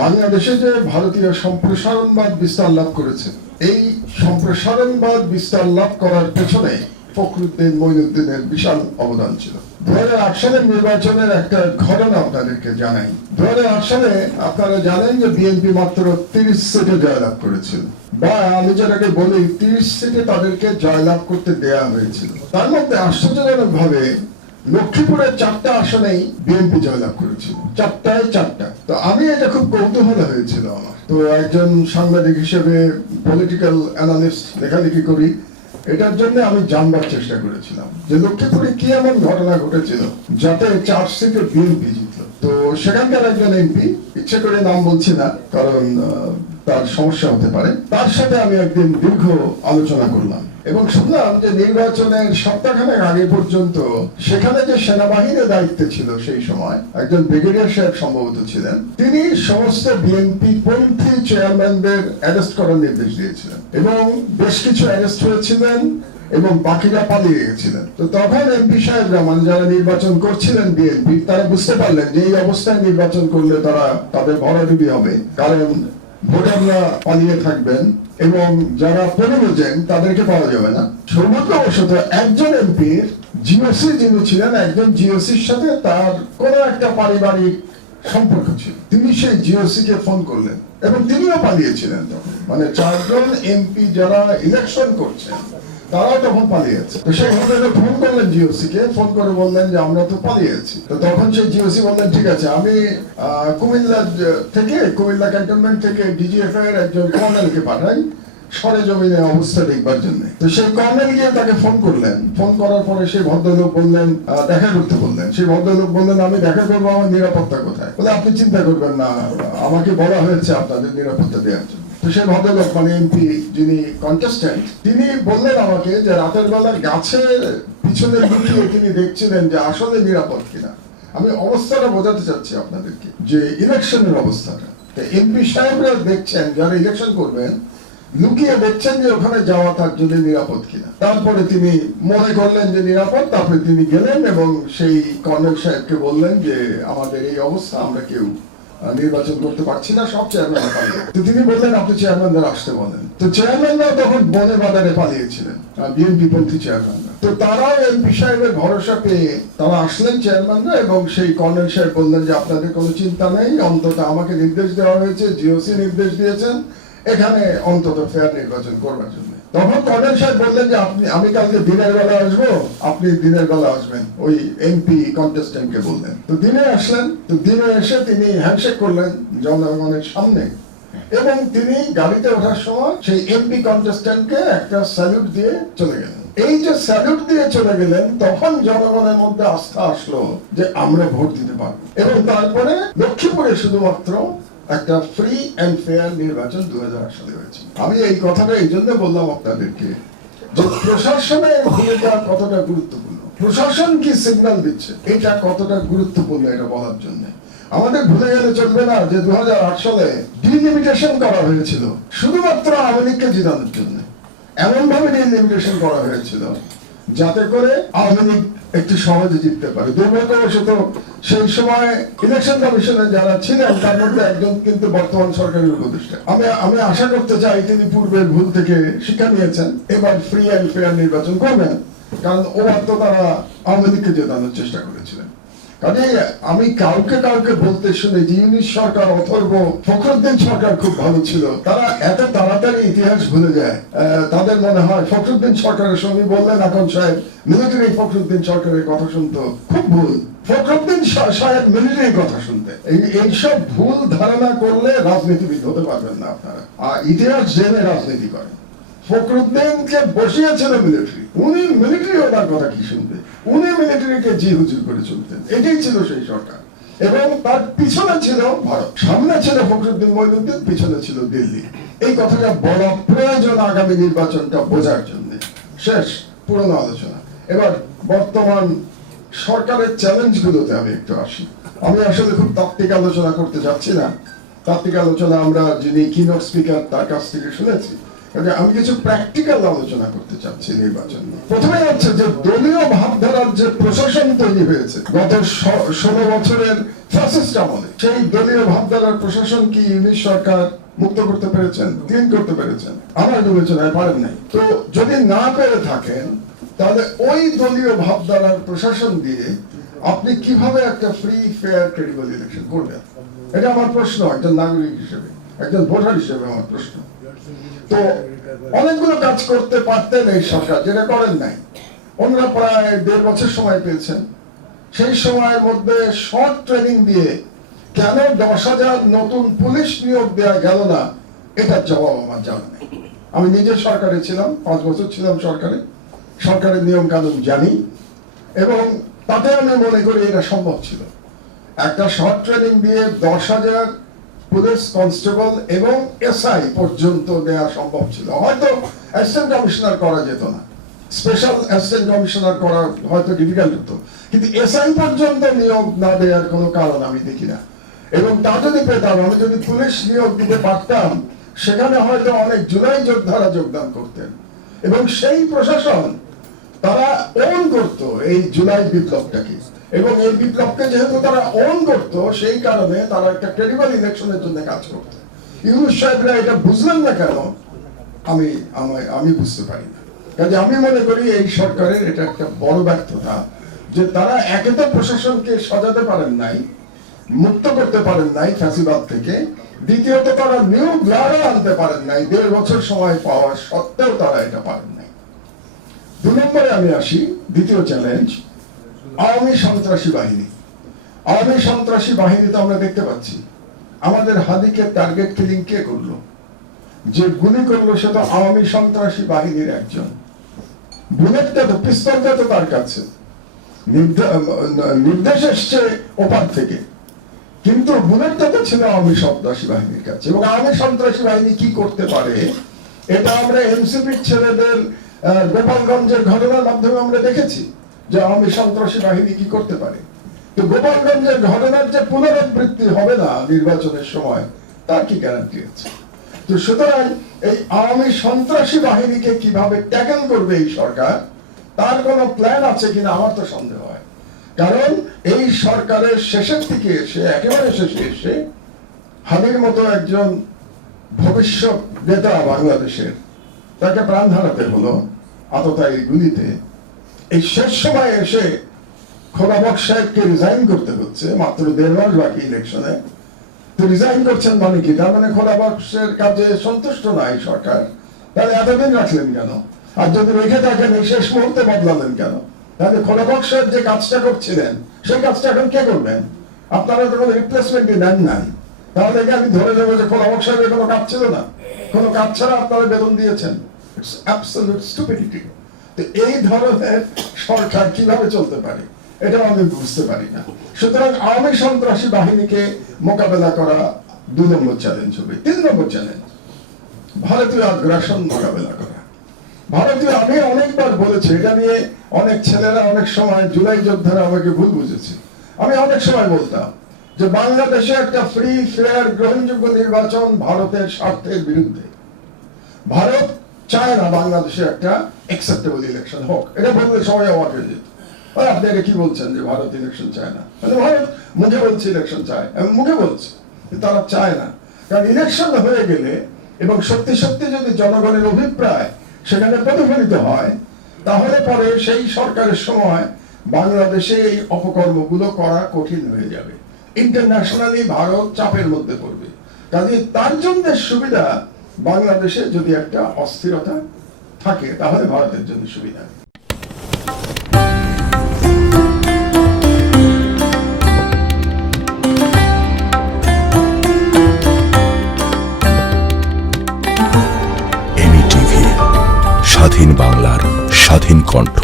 বাংলাদেশে যে ভারতীয় সম্প্রসারণবাদ বিস্তার লাভ করেছে, এই সম্প্রসারণবাদ বিস্তার লাভ করার পেছনে ফখরুদ্দিন মঈনুদ্দিনের বিশাল অবদান ছিল। 2008 সালের নির্বাচনের একটা ঘটনা আপনাদেরকে জানাই। 2008 সালে আপনারা জানেন যে বিএনপি মাত্র 30 সিটে জয়লাভ করেছিল, বা আমি যেটাকে বলি 30 সিটে তাদেরকে জয়লাভ করতে দেয়া হয়েছিল। তার মধ্যে আশ্চর্যজনক ভাবে লক্ষ্মীপুরের 4টা আসনেই বিএনপি জয়লাভ করেছিল, 4টায় 4টা। তো আমি এটা খুব কৌতূহল হয়েছিল আমার। তো একজন সাংবাদিক হিসেবে, পলিটিক্যাল অ্যানালিস্ট, লেখালেখি করি, এটার জন্য আমি জানবার চেষ্টা করেছিলাম যে লক্ষ্মীপুরে কি এমন ঘটনা ঘটেছিল যাতে 4 সিটে বিএনপি জিতল। তো সেখানকার একজন এমপি, ইচ্ছে করে নাম বলছি না কারণ তার সমস্যা হতে পারে, তার সাথে আমি একদিন দীর্ঘ আলোচনা করলাম এবং শুনলাম যে নির্বাচনের সপ্তাহখানেক আগে পর্যন্ত সেখানে যে সেনাবাহিনীর দায়িত্বে ছিল সেই সময় একজন ব্রিগেডিয়ার সাহেব সম্ভবত ছিলেন, তিনি সমস্ত বিএনপি পন্থী চেয়ারম্যানদের অ্যারেস্ট করার নির্দেশ দিয়েছিলেন এবং বেশ কিছু অ্যারেস্ট হয়েছিলেন এবং বাকিরা পালিয়ে গেছিলেন। তো তখন এমপি সাহেবরা, মানে যারা নির্বাচন করছিলেন বিএনপি, তারা বুঝতে পারলেন যে এই অবস্থায় নির্বাচন করলে তাদের ভরাডুবি হবে, কারণ ভোটাররা পালিয়ে থাকবেন এবং যারা পরিবেজন তাদেরকে পাওয়া যাবে না। সৌভাগ্যবশত একজন এমপির জিওসি যিনি ছিলেন, একজন জিওসির সাথে তার কোন একটা পারিবারিক সম্পর্ক ছিল। তিনি সেই জিওসি কে ফোন করলেন এবং তিনিও পালিয়েছিলেন তখন। মানে 4 জন এমপি যারা ইলেকশন করছেন তারাও তখন পালিয়েছে। তো সেই হোটেলে ফোন করলেন জিওসি কে, ফোন করে বললেন যে আমরা তো পালিয়েছি। তো তখন সেই জিওসি বললেন ঠিক আছে, আমি কুমিল্লা ক্যান্টনমেন্ট থেকে ডিজিএফআই এর একজন কর্নেলকে পাঠাই সরেজমিনে অবস্থা দেখবার জন্য। তো সেই কর্নেল গিয়ে তাকে ফোন করলেন। ফোন করার পরে সেই ভদ্রলোক বললেন, দেখা করতে বললেন। সেই ভদ্রলোক বললেন আমি দেখা করবো, আমার নিরাপত্তা কোথায়? বলে আপনি চিন্তা করবেন না, আমাকে বলা হয়েছে আপনাদের নিরাপত্তা দেওয়ার জন্য। তো সেই ভদ্রলোক, মানে এমপি যিনি কন্টেস্ট্যান্ট, তিনি বললেন আমাকে যে রাতের বেলা গাছের পিছনে লুকিয়ে তিনি দেখছিলেন যে আসলে নিরাপদ কিনা। আমি অবস্থাটা বোঝাতে চাচ্ছি আপনাদেরকে যে ইলেকশনের অবস্থাটা। এমপি সাহেবরা দেখছেন, যারা ইলেকশন করবেন, লুকিয়ে দেখছেন যে ওখানে যাওয়া তার জন্য নিরাপদ কিনা। তারপরে তিনি মনে করলেন যে নিরাপদ, তারপরে তিনি গেলেন এবং সেই কর্নেল সাহেবকে বললেন যে আমাদের এই অবস্থা, আমরা কেউ নির্বাচন করতে পারছি না, সব চেয়ারম্যান পালিয়ে। তো তিনি বললেন আপনি চেয়ারম্যানদের আসতে বলেন। তো চেয়ারম্যানরা তখন বনে বাজারে পালিয়েছিলেন, বিএনপি পন্থী চেয়ারম্যানরা। তো তারাও এমপি সাহেবের ভরসা পেয়ে তারা আসলেন চেয়ারম্যানরা, এবং সেই কর্নেল সাহেব বললেন যে আপনাদের কোনো চিন্তা নেই, অন্তত আমাকে নির্দেশ দেওয়া হয়েছে, জিওসি নির্দেশ দিয়েছেন এখানে অন্তত ফেয়ার নির্বাচন করবার জন্য। তখন কর্নেল সাহেব বললেন যে আমি কালকে দিনের বেলা আসবো, আপনি দিনের বেলা আসবেন, ওই এমপি কন্টেস্ট্যান্টকে বললেন। তো দিনে আসলেন। তো দিনে এসে তিনি হ্যান্ডশেক করলেন জনগণের সামনে এবং তিনি গাড়িতে ওঠার সময় সেই এমপি কন্টেস্ট্যান্টকে একটা স্যালুট দিয়ে চলে গেলেন। এই যে স্যালুট দিয়ে চলে গেলেন, তখন জনগণের মধ্যে আস্থা আসলো যে আমরা ভোট দিতে পারবো। এবং তারপরে লক্ষ্মীপুরে শুধুমাত্র একটা ফ্রি এন্ড ফেয়ার নির্বাচন 2008 সালে হয়েছে। আমি এই কথাটা এই জন্য বললাম আপনাদেরকে যে প্রশাসনের ভূমিকা কতটা গুরুত্বপূর্ণ, প্রশাসন কি সিগন্যাল দিচ্ছে এটা কতটা গুরুত্বপূর্ণ, এটা বলার জন্য। আমাদের ভুলে গেলে চলবে না যে 2008 সালে ডিলিমিটেশন করা হয়েছিল শুধুমাত্র আওয়ামী লীগকে জিতানোর জন্য। এমন ভাবে ডিলিমিটেশন করা হয়েছিল যাতে করে আওয়ামী লীগ একটু সহজে জিততে পারে। দুর্ভাগ্যবশত সেই সময় ইলেকশন কমিশনে যারা ছিলেন তার মধ্যে একজন কিন্তু বর্তমান সরকারের উপদেষ্টা। আমি আশা করতে চাই তিনি পূর্বের ভুল থেকে শিক্ষা নিয়েছেন, এবার ফ্রি এন্ড ফেয়ার নির্বাচন করবেন, কারণ ওবার তো তারা আওয়ামী লীগকে জেতানোর চেষ্টা করেছিলেন। কাজে আমি কাউকে বলতে শুনে যে ইউনিশ সরকার, অথর্ব, ফখরুদ্দিন সরকার খুব ভালো ছিল, তারা এত তাড়াতাড়ি ইতিহাস ভুলে যায়। তাদের মনে হয় ফখরুদ্দিন সরকারের সঙ্গে বললেন এখন সাহেব মিলিটারি ফখরুদ্দিন সরকারের কথা শুনতো, খুব ভুল। ফখরুদ্দিন সাহেব মিলিটারি কথা শুনতে। এইসব ভুল ধারণা করলে রাজনীতিবিদ হতে পারবেন না আপনারা। আর ইতিহাস জেনে রাজনীতি করেন। ফখরুদ্দিনকে বসিয়েছিল মিলিটারি, উনি মিলিটারি ওনার কথা কি শুনবে? উনি মিলিটারিকে জি হুজুর করে চলতেন। এটাই ছিল সেই সরকার। এবং তার পিছনে ছিল ভারত, সামনে ছিল ফখরুদ্দিন মঈনুদ্দিন, পিছনে ছিল দিল্লি। এই কথাটা বলা প্রয়োজন আগামী নির্বাচনটা বোঝার জন্য। শেষ পুরনো আলোচনা। এবার বর্তমান সরকারের চ্যালেঞ্জগুলোতে আমি একটু আসি। আমি আসলে খুব তাত্ত্বিক আলোচনা করতে যাচ্ছি না। তাত্ত্বিক আলোচনা আমরা যিনি কিনোট স্পিকার তার কাছ থেকে শুনেছি। আমি কিছু প্র্যাকটিক্যাল আলোচনা করতে চাচ্ছি নির্বাচন নিয়ে। প্রথমে হচ্ছে যে দলীয় ভাবধারার যে প্রশাসন তৈরি হয়েছে গত 16 বছরের ফ্যাসিস্ট আমলে সেই দলীয় ভাবধারার প্রশাসন কি ইউনিশ সরকার মুক্ত করতে পেরেছেন, ক্লিন করতে পেরেছেন? আমার বিবেচনায় পারেন নাই। তো যদি না পেরে থাকেন, তাহলে ওই দলীয় ভাবধারার প্রশাসন দিয়ে আপনি কিভাবে একটা ফ্রি ফেয়ার ক্রেডিবল ইলেকশন করবেন? এটা আমার প্রশ্ন, একজন নাগরিক হিসেবে, একজন ভোটার হিসেবে আমার প্রশ্ন। তো অনেকগুলো কাজ করতে পারতেন এই সরকার, যেটা করেন নাই। ওনারা প্রায় 1.5 বছর সময় পেয়েছেন। সেই সময়ের মধ্যে শর্ট ট্রেনিং দিয়ে কেন 10,000 নতুন পুলিশ নিয়োগ দেওয়া গেল না, এটার জবাব আমার জানা নেই। আমি নিজে সরকারে ছিলাম, 5 বছর ছিলাম সরকারে, সরকারের নিয়ম কানুন জানি, এবং তাতে আমি মনে করি এটা সম্ভব ছিল। একটা শর্ট ট্রেনিং দিয়ে 10,000 পুলিশ কনস্টেবল এবং এসআই পর্যন্ত দেওয়া সম্ভব ছিল। হয়তো অ্যাসিস্ট্যান্ট কমিশনার করা যেত না, স্পেশাল অ্যাসিস্ট্যান্ট কমিশনার করা হয়তো ডিফিকাল্ট হতো, কিন্তু এসআই পর্যন্ত নিয়োগ না দেওয়ার কোনো কারণ আমি দেখি না। এবং তা যদি পেতাম, আমি যদি পুলিশ নিয়োগ দিতে পারতাম, সেখানে হয়তো অনেক জুলাই যোদ্ধারা যোগদান করতেন, এবং সেই প্রশাসন তারা ওন করত এই জুলাই বিপ্লবটাকে, এবং এই বিপ্লবকে যেহেতু তারা ওন করত, সেই কারণে তারা একটা ক্রেডিবল ইলেকশনের জন্য কাজ করত। ইউনুস সাহেবরা এটা বুঝলেন না কেন, আমি বুঝতে পারি না। কাজে আমি মনে করি এই সরকারের এটা একটা বড় ব্যর্থতা, যে তারা একে তো প্রশাসনকে সাজাতে পারেন নাই, মুক্ত করতে পারেন নাই ফ্যাসিবাদ থেকে, দ্বিতীয়ত তারা নিউ ব্লাডও আনতে পারেন নাই। 1.5 বছর সময় পাওয়ার সত্ত্বেও তারা এটা পারেন নাই। 2 নম্বরে আমি আসি, দ্বিতীয় চ্যালেঞ্জ, আওয়ামী সন্ত্রাসী বাহিনী। আওয়ামী সন্ত্রাসী বাহিনী তো আমরা দেখতে পাচ্ছি। আমাদের হাদিকে টার্গেট কিলিং কে করলো? যে গুলি করলো সে তো আওয়ামী সন্ত্রাসী বাহিনীর একজন। বুলেটটা তো, পিস্তলটা তো তার কাছে, নির্দেশ এসছে ওপার থেকে, কিন্তু বুলেটটা তো ছিল আওয়ামী সন্ত্রাসী বাহিনীর কাছে। এবং আওয়ামী সন্ত্রাসী বাহিনী কি করতে পারে, এটা আমরা এনসিপির ছেলেদের গোপালগঞ্জের ঘটনার মাধ্যমে আমরা দেখেছি, যে আওয়ামী সন্ত্রাসী বাহিনী কি করতে পারে। তো গোপালগঞ্জের ঘটনার যে পুনরাবৃত্তি হবে না নির্বাচনের সময়, তার কি গ্যারান্টি আছে? তো সুতরাং এই আওয়ামী সন্ত্রাসী বাহিনীকে কিভাবে ট্যাকেল করবে এই সরকার, তার কোনো প্ল্যান আছে কিনা আমার তো সন্দেহ হয়। কারণ এই সরকারের শেষের দিকে এসে, একেবারে শেষে এসে, হাদির মতো একজন ভবিষ্যৎ নেতা বাংলাদেশের, তাকে প্রাণ হারাতে হলো আততায়ী গুলিতে। এই শেষ সময় এসে খোদাবক্স সাহেবকে রিজাইন করতে হচ্ছে, মাত্র 1.5 মাস বাকি ইলেকশনে। তো রিজাইন করছেন মানে কি? তার মানে খোদাবক্সের কাজে সন্তুষ্ট নাই সরকার। তাহলে এতদিন রাখলেন কেন? আর যদি রেখে থাকেন, এই শেষ মুহূর্তে বদলালেন কেন? তাহলে খোদাবক্স সাহেব যে কাজটা করছিলেন, সেই কাজটা এখন কে করবেন? আপনারা তো কোনো রিপ্লেসমেন্টই নেন নাই। তাহলে কি আমি ধরে নেবো যে খোদাবক্স সাহেবের কোনো কাজ ছিল না? কোনো কাজ ছাড়া আপনারা বেতন দিয়েছেন? It's absolute stupidity. তো এই ধরনের সরকার কিভাবে চলতে পারে, এটা আমি বুঝতে পারি না। সুতরাং আওয়ামী সন্ত্রাসী বাহিনীকে মোকাবেলা করা 2 নম্বর চ্যালেঞ্জ হবে। 3 নম্বর চ্যালেঞ্জ, ভারতীয় আগ্রাসন মোকাবেলা করা। ভারতীয়, আমি অনেকবার বলেছি এটা নিয়ে, অনেক ছেলেরা অনেক সময়, জুলাই যোদ্ধারা আমাকে ভুল বুঝেছে। আমি অনেক সময় বলতাম যে বাংলাদেশে একটা ফ্রি ফেয়ার গ্রহণযোগ্য নির্বাচন ভারতের স্বার্থের বিরুদ্ধে। ভারত চায় না বাংলাদেশে একটা অ্যাকসেপ্টেবল ইলেকশন হোক। এটা বললে সবাই অবাক হয়ে যেত, আপনি এটা কি বলছেন যে ভারত ইলেকশন চায় না? ভারত মুখে বলছে ইলেকশন চায়, আমি মুখে বলছি, তারা চায় না। কারণ ইলেকশন হয়ে গেলে এবং সত্যি সত্যি যদি জনগণের অভিপ্রায় সেখানে প্রতিফলিত হয়, তাহলে পরে সেই সরকারের সময় বাংলাদেশে এই অপকর্মগুলো করা কঠিন হয়ে যাবে। ইন্টারন্যাশনালি ভারত চাপের মধ্যে পড়বে। কাজে তার জন্য সুবিধা, বাংলাদেশে যদি একটা অস্থিরতা থাকে, তাহলে ভারতের জন্য সুবিধা। স্বাধীন বাংলার স্বাধীন কণ্ঠ।